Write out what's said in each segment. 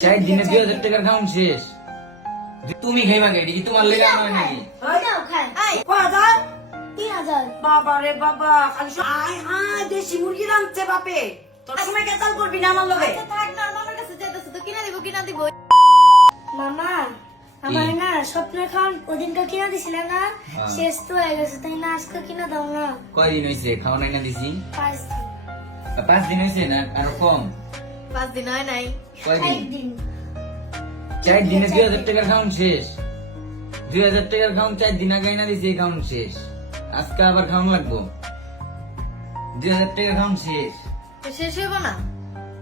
চার দিনে দুই হাজার টাকার খাওন শেষ। তুমি খাইবা কে? কি তোমার লেগে নয় নাকি? দাও খাই। কয় হাজার? তিন হাজার। বাবা রে বাবা খালি আয় হায় দেশি মুরগি রাঁধছে বাপে। তোর সময় কেচাল করবি না আমার লগে? আচ্ছা থাক না মামার কাছে যেতেছে তো কিনা দিব কিনা দিব। মামা আমার না স্বপ্নের খাওয়ান ওদিনকে কিনা দিছিলে না? হ্যাঁ। শেষ তো হয়ে গেছে তাই না আজকে কিনা দাও না? কয়দিন হয়েছে খাওয়া নাই না দিছি? পাঁচ দিন। পাঁচ দিন হয়েছে না? আরও কম? পাঁচ দিন হয় নাই। কয়দিন? চার দিনে। দুই হাজার টাকার শেষ। দুই হাজার টাকার চার দিন আগে না এই শেষ। আজকে আবার লাগবো। দুই হাজার টাকার শেষ। শেষ হইব না?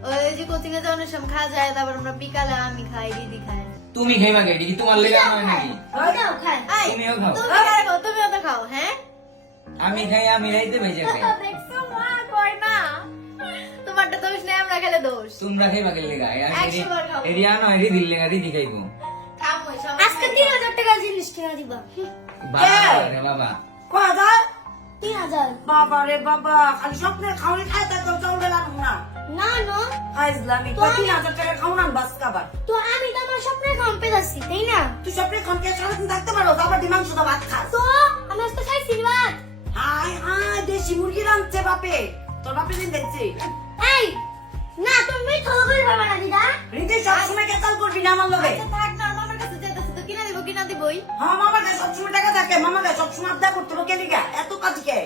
ওই যে কোচিং এ যাওয়ার সময় খাওয়া যায় তারপর আমরা বিকালে আমি খাই দিদি খাই তুমি খাইবা কে? এটি তোমার লেগে নাকি? তুমিও খাও। তুমি খাও তুমিও তো খাও। হ্যাঁ? আমি খাই আমি রাইতে ভেজে খাই। দেখছ মা কয় না দোষ। তোমরা খাইবা কে লেগা একশো বার এরি আনো এরি দিল লেগা দিদি খাইবো? খামো আজকে তিন হাজার টাকার জিনিস কিনা দিবা। বাবা রে বাবা। কয় হাজার? তিন হাজার। বাবা রে বাবা খালি স্বপ্নের খাওয়ানি খাই তাই তোর চাউলে লাগবো না। না না। খাই কয় তিন হাজার টাকা খাওয়ান আন বাস খাবার তো আমি তো আমার স্বপ্নের খাওয়ান পেয়েছি তাই না? তুই স্বপ্নের খান কে সারাদিন থাকতে পারো আবার ডিমান্ড শুধু ভাত খাস। তো আমি আজকে খাইছি ভাত। হায় হায় দেশি মুরগি রাঁধছে বাপে। তোর বাপে দিন দেখছি। এই না তুমি থলো করে না দিদা। রীতি সবসময় করবি না আমার লগে? আচ্ছা থাক না মামার কাছে যেতেছে তো। কিনা দিব কিনা দিবই। হ্যাঁ মামার কাছে সবসময় টাকা থাকে। মামার কাছে সবসময় আবদা করতে হবে কেলিগা এত কাজ কে?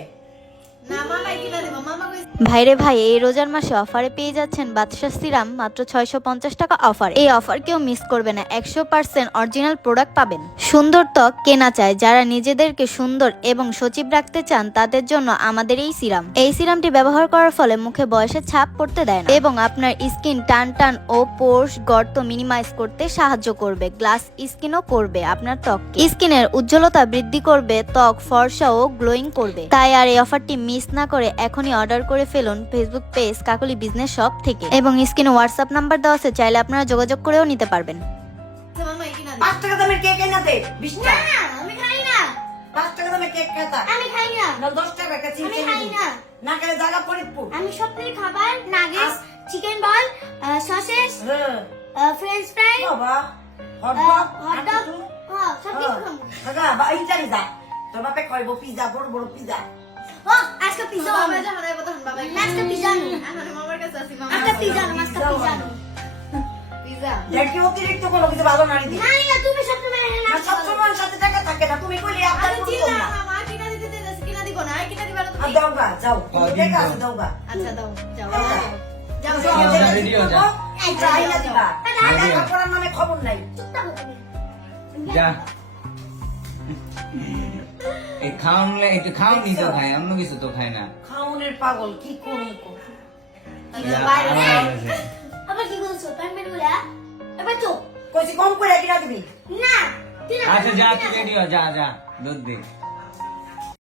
না মামাই কিনা দিব মামা কই ভাইরে ভাই এই রোজার মাসে অফারে পেয়ে যাচ্ছেন বাদশা সিরাম মাত্র ছয়শো পঞ্চাশ টাকা অফার এই অফার কেউ মিস করবে না। একশো পার্সেন্ট অরিজিনাল প্রোডাক্ট পাবেন। সুন্দর ত্বক কেনা চায় যারা নিজেদেরকে সুন্দর এবং সচিব রাখতে চান, তাদের জন্য আমাদের এই সিরাম। এই সিরামটি ব্যবহার করার ফলে মুখে বয়সের ছাপ পড়তে দেয় না এবং আপনার স্কিন টান টান ও পোর্স গর্ত মিনিমাইজ করতে সাহায্য করবে, গ্লাস স্কিনও করবে আপনার ত্বক স্কিনের উজ্জ্বলতা বৃদ্ধি করবে, ত্বক ফর্সা ও গ্লোয়িং করবে। তাই আর এই অফারটি মিস না করে এখনই অর্ডার করে ফেলুন Facebook page Kakoli business shop থেকে। এবং স্ক্রিনে হোয়াটসঅ্যাপ নাম্বার দেওয়া আছে, চাইলে আপনারা যোগাযোগ করেও নিতে পারবেন। আচ্ছা মামাই কিনা পাঁচ টাকা দামের কেক এনে দে বিশ না আমি খাই না। পাঁচ টাকা দামের কেক খেতা আমি খাই না। না দশ টাকা একটা আমি চিমচে খাই না। না খেলে জায়গা ফরিদপুর আমি স্বপ্নের খাবার নাগেটস চিকেন বল সসেস হ্যাঁ। ফ্রেঞ্চ ফ্রাই বাবা হটডগ হটডগ সব কিছু খাব। টাকা বা ইটালি যা। তোর বাপে খাইব পিজা বড় বড় পিজা আজকে পিজা বাবা আজকে পিজা মামার কাছে আছি আজকে পিজা আজকে পিজা দেখি অতিরিক্ত কোনো কিছু ভালো নারী দি না না তুমি স্বপ্ন মেরে না সবসময় সাথে টাকা থাকে না। তুমি কইলে আপনার আমি করব না মামা কিনা দিতে চাইতেছে কিনা দিব না কিনা দিবা না দাওগা যাও। টাকা আছে দাওগা আচ্ছা দাও যাও। যাও যাও, যাও যাও, রেডি হও, যাও। যাই না দিবা হও। আপনার নামে খবর নাই। যা। এই খাওন একটু খাওন নি তো খায় অন্য কিছু তো খায় না। খাউনের পাগল কি করুন যা, আবার কি বলছো? প্যান্ট এবার চুপ কইছি কম করে কিনা দিবি না আচ্ছা যা তুই রেডি হ যা যা দুধ দে।